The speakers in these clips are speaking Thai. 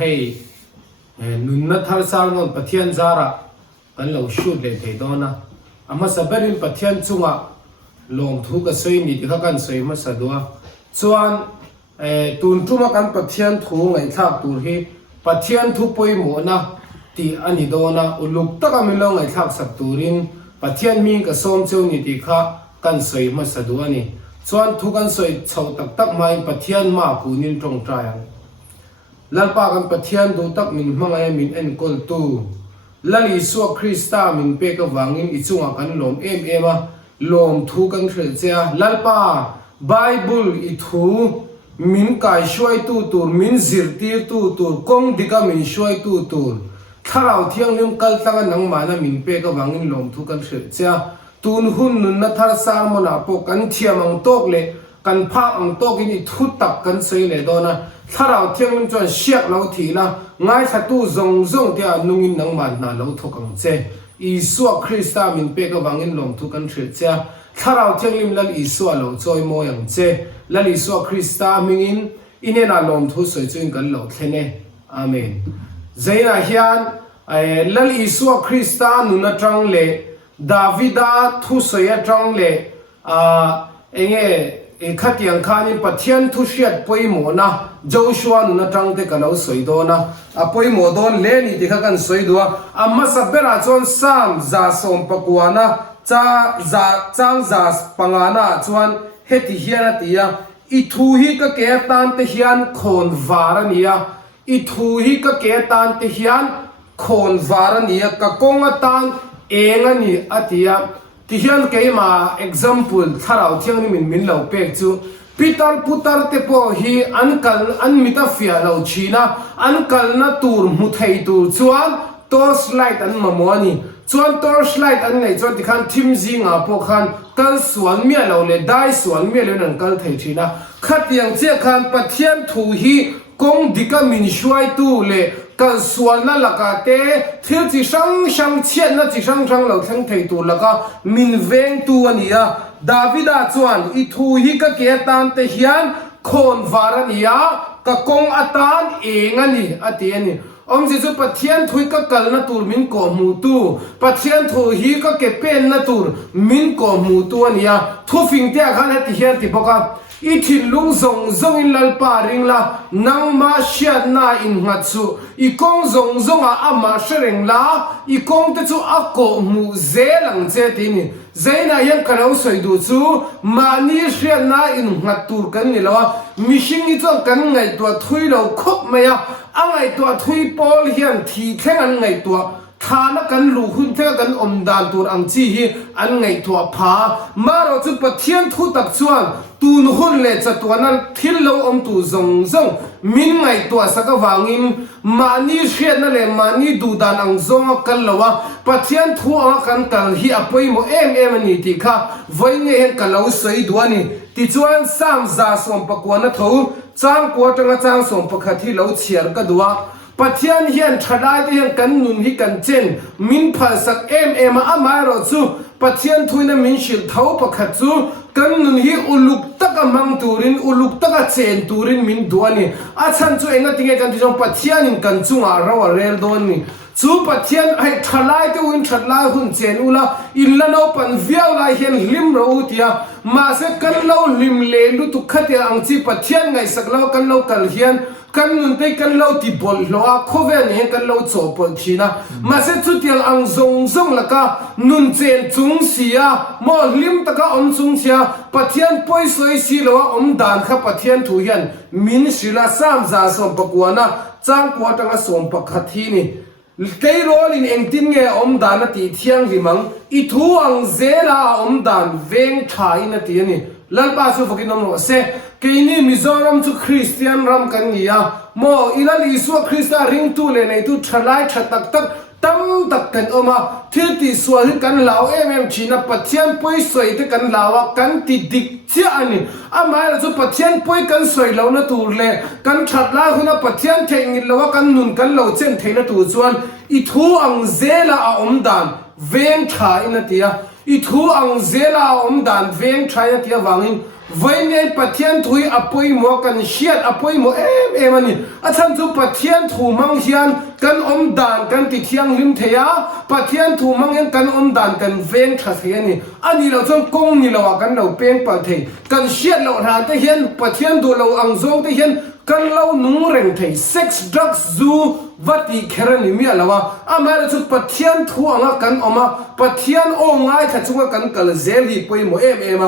ให้นุนนัทธารสารมันปะเทียนจาระกันเราชุดเลยเทดอนะอามาสับเบรินปะเทียนจุงะลงทุกข์สวยนิดข้ากันสวยมาสัดวะส่วนตุนจุมากันปะเทียนทุ่งไอ้ทับตุรีปะเทียนทุปอยโมนะตีอันนี้โดนะอุลุกตะกันไม่ลงไอ้ทับสักตุรินปะเทียนมิงกับส้มเจ้านิดข้ากันสวยมาสัดวะนี่ส่วนทุกันสวยชาวตักไม่ปะเทียนมากูนินตรงใจลัลปากันปะเทียนดูตักมินมังไอมินเอ็นกอลตูลัลอิสวาคริสตามินเปกวังอินอิจุงกันลมเอ็มลมทุกันเสียลัลปาไบเบิลอิทูมินกายช่วยตูมินซิรตีตูกงดิกามินช่วยตูถ้าเราเที่ยงลืมกัลตังนังมานะมินเปกวังอินลมทุกันเสียตูนหุ่นนุนนัทารสารมันอาปกันเทียมังโตกเลกันพาอังโตกินทุตักกันเสียเลยดอนะถ้าเราเที่ยงลืมจวนเชียกเราทีละง่ายชัดตู้ซงเดียนุ่งอินนังมันน่าเราทุกังเจอิสวาคริสตามินเปกวังอินลมทุกันเสียถ้าเราเที่ยงลืมลัลอิสวาเราจอยโมยังเจลัลอิสวาคริสตามิงอินน่าลมทุสวยจนกันเราเทเนอาเมนใจน่าเฮียนลัลอิสวาคริสตานุนจังเลดาวิดาทุสวยจังเลเองขัดยังขานิปะเทียนทุเชียดปอยโมนะโจชัวนุนจังเตกันเราสวยโดนะปอยโมโดนเลนี่ที่กันสวยดัวมาสับเบราจวนสามจาสมปกวานะจ้างจาปังานะจวนเฮติเฮียนตียอีทูฮีก็เกตันเตเฮียนคนวารันียอีทูฮีก็เกตันเตเฮียนคนวารันียก็กงตันเองนี่อติยาที่เฮียนเกี่ยมา example ถ้าเราเที่ยงนี่มินเราเปิกจูพิตาร์พุตาร์เตปอฮีอันมิตาฟิอาเราชีนะอันกัลนาตูร์มุทัยตูร์ชวนทอร์ชไลท์อันมามัวนี่ชวนทอร์ชไลท์อันไหนชวนที่ขันทิมซิงอ่ะพวกขันกัลสวนเมียเราเลยได้สวนเมียเรานั่นกัลไทยชีนะขัดยังเจ้าขันปะเทียนทูฮีกงดิกามินช่วยตูเลยกันส่วนนั่นละก็เตะที่จีช่างเชียนนั่นจีช่างเราทั้งไทยตัวแล้วก็มินเวงตัวนี้อ่ะดาวิดาจวนอีทูฮีก็เกตันเตเฮียนคนวารันียก็กงอัตานเองอันนี้อันเดียนี่จิจุปะเทียนทุยก็กัลนาตูร์มินโกมูตูปะเทียนทูฮีก็เก็บเป็นนาตูร์มินโกมูตัวนี้อ่ะทุฟิงเตียกันให้ที่เฮียนที่บอกว่าอีทิลุงซงอินลัลปาริงละนังมาเชียนนาอินหัดซูอีกงซงอามาเชริงละอีกงที่จูอักโกมูเซลังเจตินีเจน่ายังกันเอาสวยดูซูมานีเชียนนาอินหัดตูกันนี่ละวะมิชิงอีจงกันไงตัวทุยเราคบไหมอ่ะอังไงตัวทุยปอลเฮียนทีแค่อันไงตัวทานักันลูหุ่นเท่ากันดานตัวอังจีฮีอันไงตัวพามาเราจะปะเทียนทุตักส่วนตูนหุ่นเล็จะตัวนั้นทิลเราตูซงมินไงตัวสักวางินมานี่เชียนนั่นแหละมานี่ดูดานอังซงกันละวะปะเทียนทัวกันกันฮีอภัยโมเอ็มนี่ที่ข้าไว้เงี้ยกันเราสวยตัวนี่ที่ชวนสามจาสมปกวนนะทูจ้างกวดจังจ้างสมปกที่เราเชียร์กันดัวปะเทียนเฮียนชะได้ที่ยังกันนุนที่กันเจนมินพัลสักเอ็มอามาเราจูปะเทียนทุยนั้นมินชิลเท้าปะขัดจูกันนุนที่อุลุกตะกันมังตูรินอุลุกตะกันเจนตูรินมินดัวนี่อาชันจูเองก็ทิ้งกันที่จงปะเทียนกันจูเราเรลโดนนี่จูปะเทียนให้ชะได้ที่วินชะได้หุ่นเจนอุลาอิลลันเอาปันเวียวไลเฮียนลิมเราที่ยามาเสกกันเราลิมเลลุตุขัดยาอังจีปะเทียนไงสักเรากันเรากันเฮียนกันนุนได้กันเราที่บอลเราอะโคเวนเห็นกันเราโจบอลทีนะมาเสจุดเดียวอังซงละก็นุนเจนจุงเสียมอลิมตะก็จุงเสียปะเทียนป่วยสวยสีเราด่านข้าปะเทียนทุยันมินศิลาสามจาสมปกวนะจ้างกวาตังสมปกขัดที่นี่เกยโรลินเองตินเงด่านตีเทียงวิมังอีทูอังเซลาด่านเวงชายนตีนี่ลัลปาสุฟกินนมเสเกยนี่มิโซรัมจุคริสเตียนรัมกันนี่ยาโมอิลัลอิสวาคริสตาริงตูเลในตูชะไลชะตักตั้งตักกันออกมาที่ติสวยกันเหล่าชีนับปะเทียนป่วยสวยที่กันเหล่ากันติดดิกเจ้านี่อามาเราจะปะเทียนป่วยกันสวยเหล่านั้นตูเลกันชัดลาหุ่นปะเทียนเทงินเหล่ากันนุนกันเหล่าเช่นเทนตูส่วนอีทูอังเซลาด่านเวงชายนตียอีทูอังเซลาด่านเวงชายนตียวางิน vậy nên bát thiên thui apoi mo kan shiat apoi mo em ani achan chu bát thiên thu mang hian kan om dan kan ti thiang lim theya bát thiên thu mang en kan om dan kan veng tha the ani lo chong kong ni lo kan lo peng pa the kan shiat lo ran te hian bát thiên du lo ang zong te hian kan lo nung reng the sex drugs zu vati kherani mi alawa amara chu bát thiên thu anga kan oma bát thiên o ngai tha chunga kan kal zel hi poi mo em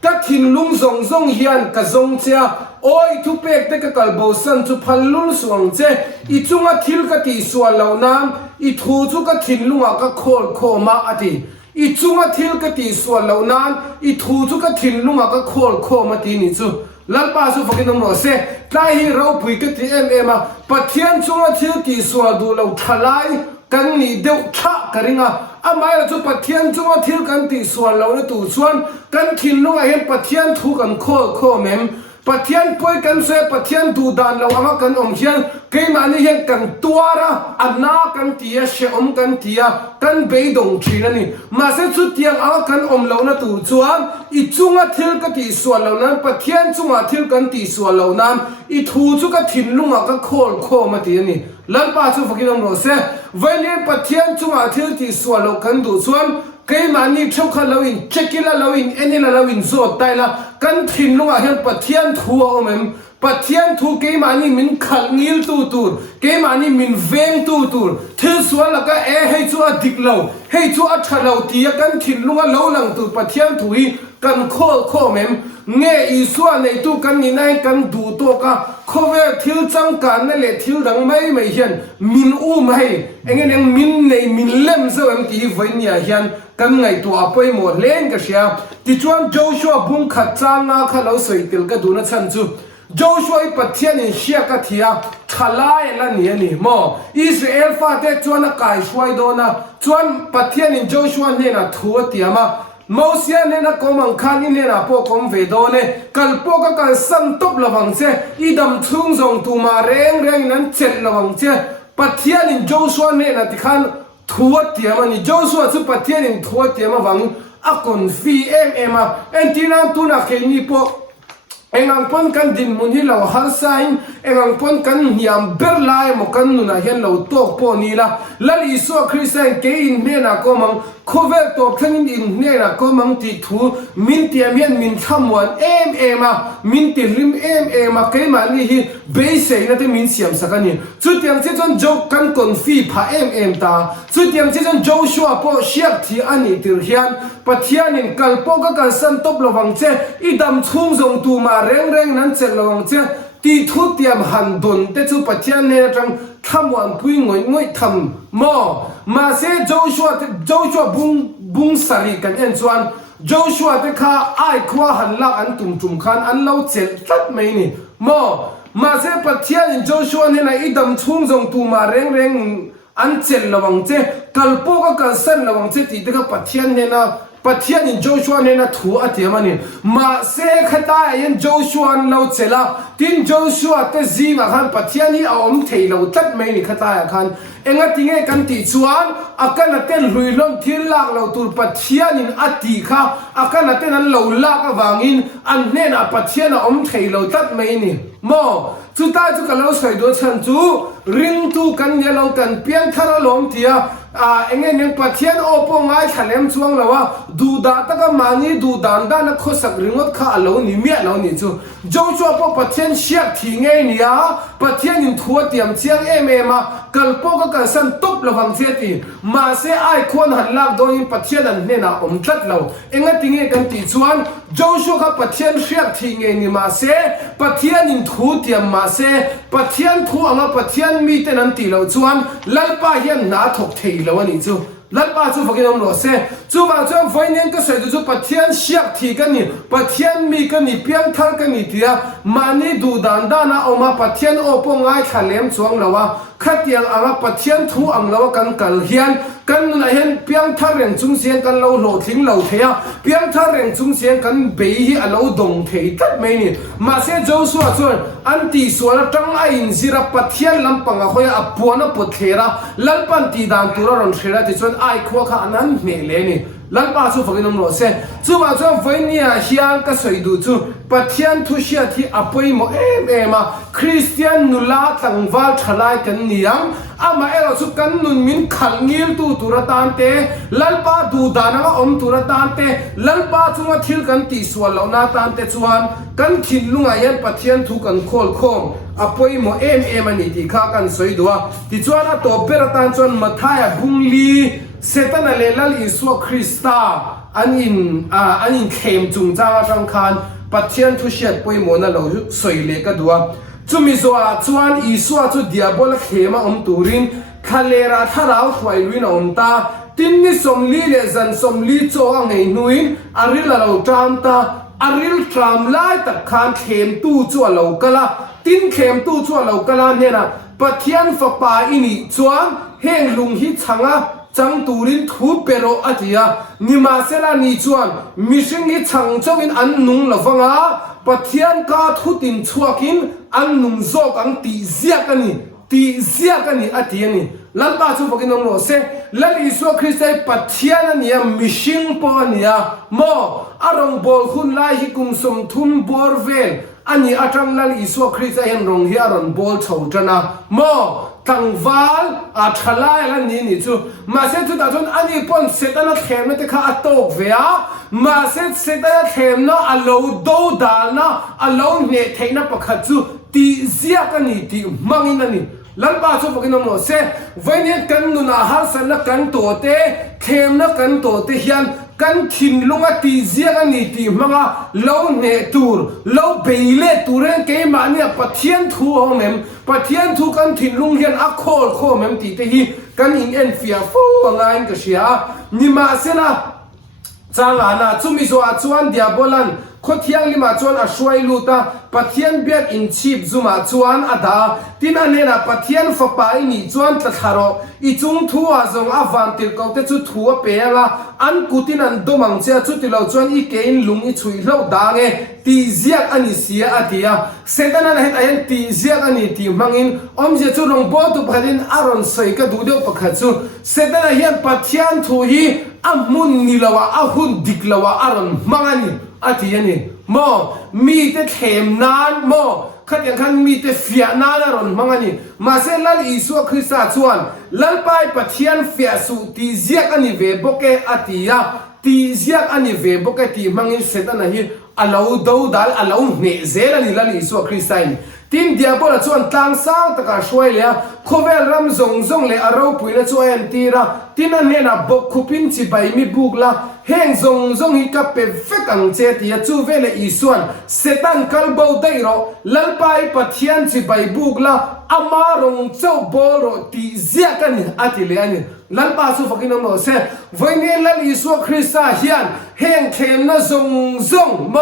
ta thin lung zong zong hian ka zong cha oi thu pek te ka kalbo san chu phallul suang che I chunga thil ka ti sual lo nam I thu chu ka thin lunga ka khol khoma ati I chunga thil ka ti sual lo nan I thu chu ka thin lunga ka khol khoma ti ni chu lalpa su fakin nom ro se tai hi ro pui ka ti em a pathian chunga thil ti sual du lo thalai kan ni deu tha karinga amai la chu pathian chunga thil kan ti sual lo na tu chuan kan thin lunga hen pathian thu kan kho mem pathian poi kan se pathian du dan lo anga kan om hian ke mani hen kan tuara anna kan tia she om kan tia kan be dong thina ni ma se chu tiang anga kan om lo na tu chuan I chunga thil ka ti sual lo nan pathian chunga thil kan ti sual lo nan I thu chu ka thin lunga ka kho ma ti ni lan pa chu fakin om ro se vaile pathian chunga thil ti sual lo kan du chuan ke mani thau kha lo in chekila lo in enila lo in zo taila kan thin lunga hian pathian thu omem pathian thu ke mani min khal ngil tu tur ke mani min veng tu tur thil sual la ka hei chu a dik lo hei chu a thalo ti kan thin lunga lo lang tu pathian thu hi kan kho mem nge I suwa nei tu kan ni nai kan du to ka khove thil chang kan ne le thil dang mai hian min mai engeng min nei min lem zo em ti voinia hian kan ngai tu apoi mo len ka sia ti chuan Joshua bung khat changa kha lo soitil ka du na chan chu Joshua I pathian in shia ka thia thalai la ni ani mo Israel fa te chuan kai shwai do na chuan pathian in Joshua ne na thu tiama Moses ne na komang khan ne na po kom ve do ne kalpo ka kan san top lawang che idam chung zong tu ma reng nan chet lawang che pathian in Joshua ne na ti khan thuat tiama ni Joshua chu pathian in thuat tiama wang akon fi em entina tu na ke ni po engang pon kan din mun hi lo har sain engang pon kan hiam ber lai mo kan nu na hian lo tok po ni la lali so Christian ke in ne na ko mang khovel to thangin in ne na ko mang ti thu min tiam hian min thamwan em min ti lim em ke ma ni hi be sei na te min siam sakani chu tiang che chon jo kan kon fi pha em ta chu tiang che chon Joshua po shiak thi ani tir hian pathian in kalpo ka kan san top lowang che idam chung zong tu ma reng nan chel lawang che ti thu tiam han don te chu pathian ne tang thamwan pui ngoi tham mo ma se Joshua bung sari kan en chuan Joshua te kha ai khwa han lak an tum khan an lo chel tat mai ni mo ma se pathian in Joshua ne na idam chung zong tu ma reng an chel lawang che kalpo ka kan san lawang che ti te ka pathian ne na pathian in Joshua ne na thu atiamani ma se khata yen Joshua lo chela tin Joshua te zinga khan pathian hi om theilo tat mai ni khata ya khan enga tinge kan ti chuan akana ten hluilom thil lak lo tur pathian in ati kha akana ten an lo lak awangin an ne na pathian om theilo tat mai ni mo chu ta chu ka lo sai do chan chu ring tu kan ne lo kan pian thara lom tia engen neng pathian opo ngai thalem chuang lawa du da ta ka mangi du dan da na khosak ringot kha alo ni mi alo ni chu Joshua po pathian shiak thi nge ni ya pathian in thuat tiam chiang ma kalpo ka kan san top lawang che ti ma se ai khon han lak do in pathian an ne na om tlat lo enga tinge kan ti chuan Joshua ka pathian shiak thi nge ni ma se pathian in thu tiam ma se pathian thu anga pathian mi ten an ti lo chuan lalpa hian na thok thei lo ani chu lalpa chu fakin om lo se chu ma chuan voinen ka sai chu pathian shiak thi kan ni pathian mi kan ni piang thar kan ni tia mani du dan da na oma pathian opo ngai thalem chuang lawa khatiang anga pathian thu ang lawa kan kal hian kan na hen piang thar reng chung sian kan lo lo thling lo theya piang thar reng chung sian kan be hi alo dong thei tat mai ni ma se Joshua chuan anti sual tang a in zira pathian lampanga khoya apuana pothera lalpan ti dan tura ron thera ti chuan ai khwa kha anan me le ni ลันป้าสู้ฝักน้องโรเซ่จู่ว่าจู่วันนี้เฮียนก็สวยดูจู่ปัทยันทุเชียที่อภัยโมมาคริสเตียนนุลาตั้งวัลทลายกันเนียงอามาเราสุกันนุนมินขันงิลตุระตานเตลันป้าดูดานังอมตุระตานเตลันป้าจู่ว่าทิลกันตีสวลเหล่านาตานเตจวนกันขินลุงอายันปัทยันทุกันโคลโคมอภัยโมมันนี่ที่ข้ากันสวยดูที่จวนอ่ะตัวเปรตานจวนมาทายบุงลีเซตันเลลัลอิสวาคริสตาอันอินเข้มจุงจ้าจังคันปัทยันทุเชียป่วยโมนั่นเราสวยเล็กตัวจุมิซัวจวนอิสวาจุดยาบอลเข้มตูรินคาเลราทาราวถวายลุยนตาตินนิสมลีเลซันสมลีโจอังเฮนุอินอาริลเราตามตาอาริลตรามไล่ตักคานเข้มตู้จัวเรากะละตินเข้มตู้จัวเรากะละเนี่ยนะปัทยันฝปาอินิจวนเฮงลุงฮิชังะจังตูรินทูเปโรอาทิยานิมาเซลานิจวนมิชิงฮิชังจงอินอันนุงละฟังะปัทยันกาทุตินชัวกินอันนุงโซกังตีเซียกันนี่อาทิยานี่ลันป้าชูฟักินน้องโรเซ่ลันอิสวาคริสต์ไอปัทยันนี่มิชิงปอนี่ยโมอารมณ์บอลคุณไล่ฮิกุมสมทุนบอร์เวลอันนี้อาจารย์ลันอิสวาคริสต์ไอยังรงฮิอารมณ์บอลชาวจันนะโมตั้งวัลอาทลายลันนี่จูมาเสร็จทุกท่านอันนี้ปนเสร็จแล้วเข็มไม่ได้ข้าอัตโตเวียมาเสร็จแล้วเข็มนะอัลโลดูดานะอัลโลเนเทนะปะขัดจูตีเสียกันนี่ตีมังอินนี่ลันป้าชูฟักน้องโมเซ่วันนี้กันนุนาฮาร์สันนักกันโตเตเข็มนักกันโตเตเฮียนกันขินลุงตีเสียกันนี่ตีมังอ่ะโลเนตูร์โลเบยเลตูเรนเกย์มันเนี่ยปัทยันทูเอาเมมปัทยันทูกันขินลุงเฮียนอักโคลโคเมมตีเตฮีกันอิงเอ็นฟิอาฟูงานก็เชียนิมาเซนะจางอานะจุมิโซอาจวนเดียบอลันขดยังลิมาจวนอาช่วยลูตาปัทยันเบียดอินชีพจุมาจวนอาดาที่นั่นเนี่ยนะปัทยันฝปายนี่จวนตะคารออีจุงทัวจงอาวันติลเขาเตจุดทัวเปียละอันกุตินันดมังเจ้าจุดที่เราจวนอีเกนลุงอีชุยเราดังเอตีเจียกอันนี้เสียอาทิยาเสด็จนั้นเห็นไอ้ตีเจียกอันนี้ตีมังอินอมเจ้าจุลงบอตุพัดินอารอนใส่ก็ดูเดียวปะขัดจูเสด็จนั้นเห็นปัทยันทูฮีอามุนนิลาวะอาหุนดิกลาวะอารอนมังอันนี้อาทิยานี่โมมีแต่เข็มนานโมขัดยังขันมีแต่เฟียนานอารอนมังอันนี้มาเสลัลอิสวาคริสต์จวนลัลไปปัทยันเฟียสุตีเจียกอันนี้เวบกเกอาทิยาตีเจียกอันนี้เวบกเกตีมังอินเสด็จนั้นเห็นอาลาวดูดัลอาลาวเนเซลัลลัลอิสวาคริสต์ทีมเดียบอลชวนตั้งสร้างตะการช่วยเลยโคเวลรัมซงเลยอาราวปุยละช่วยอันตีระที่นั่นเนี่ยนะบกคุปินจีใบมีบุกละเฮงซงฮิกับเปเฟกังเจตีจูเวลอีส่วนเซตันคัลบาวได้รอลัลไปปัทยันจีใบบุกละอามารงเจ้าบอลตีเจียกันอาทิเลยนี่ลัลปาสุฟักินโมเซ่วันนี้ลัลอิสวาคริสต์เฮียนเฮงเข้มนะซงโม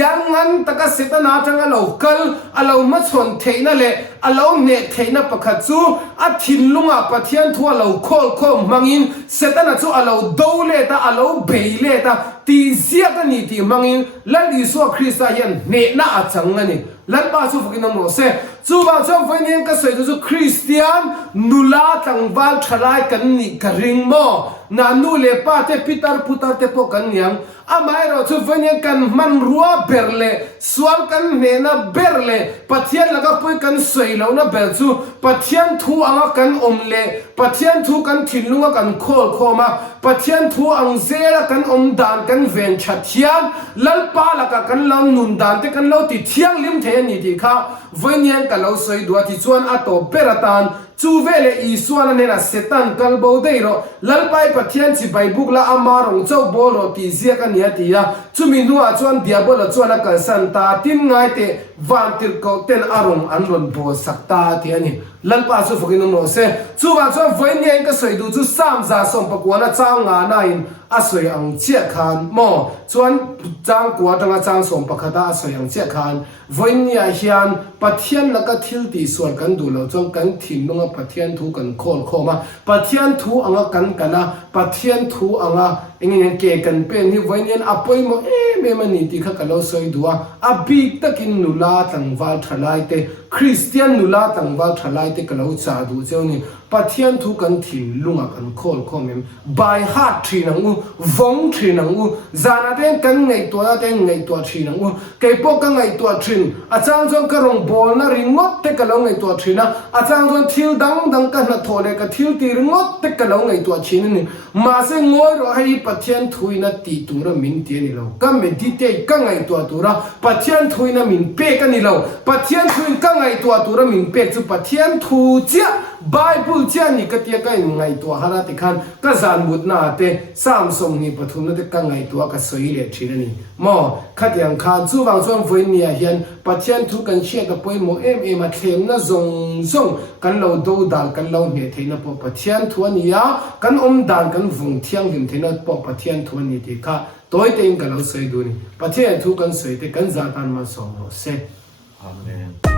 ยังงั้นตะกัเซตันอาจังอาลาวคัลอาลาวมัชนเทน่ะเลยอาลาวเนเทน่ะปะขัดจูอาทินลุงอาปัทยันทัวอาลาวโคมังอินเซตันอาจูอาลาวดูเลตาอาลาวเบยเลตาตีเสียกันนี่ตีมังอินลัลอิสวาคริสต์เฮียนเนน่ะอาจังงั้นนี่ลัลปาสุฟักินโมเซ่จูบาจอมวันนี้ก็สวยจูคริสเตียนนุลาตั้งวัลทลายกันนี่กริงโมนานูเลปาเตปิตาร์พุตาร์เตปอกันยังอามาเอราจูวันนี้กันมันรัวเบร์เลสวลกันเนน่ะเบร์เลปัทยันแล้วก็พูดกันสวยแล้วนะเบร์จูปัทยันทูอังกันอมเลปัทยันทูกันถิ่นลุงกันโคมาปัทยันทูอังเซลกันอมดานกันเวนชัดยันลัลปาละกันเรานุนดานเตกันเราติดเที่ยงลิมเทนี่ดีค่ะวันนี้กันเราสวยดูที่ชวนอาโตเปรตานจูเวลอีส่วนนั้นนะเซตันกัลบาวได้รอลัลไปปัทยันจีใบบุกละอามารงเจ้าบอลตีเสียกันเนี่ยตีอะจูมินัวชวนเดียบอลชวนกันสันตาทิมง่ายเตวันติร์เขาเต้นอารมณ์อันรุนโบสักตาที่นี่ลัลปาสุฟกินโนเซจูว่าชวนวันนี้ก็สวยดูจูสามจ่าสมปกวนจ้างงานนั่นอาศัยอังเชียขันโมชวนจ้างกัวตั้งจ้างสมปกตาอาศัยอังเชียขันวันนี้เฮียนปัทยันแล้วก็ทิลตีส่วนกันดูเราจงกันถิ่นลงปัทยันทูกันโคมาปัทยันทูอังกันนะปัทยันทูอังเงี้ยเกี่ยกันเป็นที่วันนี้อภัยโมมันนี่ที่ข้าเราสวยดูอาบีตะกินนุลาตั้งวัลทลายเตคริสเตียนนุลาตั้งวัลทลายเตก็เราจ่าดูเจ้านี่ ปะเทียนทุกันถิ่นลุงกันโคลข้อมบายฮาดทีนังอูวงทีนังอูจานาเดนกันไงตัวเดนไงตัวทีนังอูเก็บปกกันไงตัวทีนอาจารย์จงกระรงบอลน่ะริงดเตกะลงไงตัวทีนะอาจารย์จงทิลดังกันน่ะทอเลกะทิลตีริงดเตกะลงไงตัวทีนี่มาเสงอยรอให้ปะเทียนทุยน่ะตีตุระมินเตียนี่เราก็ไม่ดีเตกันไงตัวตุระปะเทียนทุยน่ะมินเปกันนี่เราปะเทียนทุยกันไงตัวตุระมินเปจุปะเทียนทุเจ้าไบเบิลเจ้านี่ก็เตียกันไงตัวฮาราติคันก็จานบุตรนาเตสามสมนี่ปฐุมนั่นกันไงตัวก็สวยเลยทีนี่มอขัดยังขาดจู่วางส่วนฝนเนี่ยเห็นปะเทียนทุกันเชื่อกับป่วยโมมาเข็มน่ะซงกันเราดูดังกันเราเนี่ยเทน่ะปอปะเทียนทัวนี่ยากันดังกันvùngเที่ยงหิมเทน่ะปอปะเทียนทัวนี่ที่ข้าตัวเต็งกันเราสวยดูนี่ปะเทียนทุกันสวยแต่กันจากกันมาสองเราเส Amen.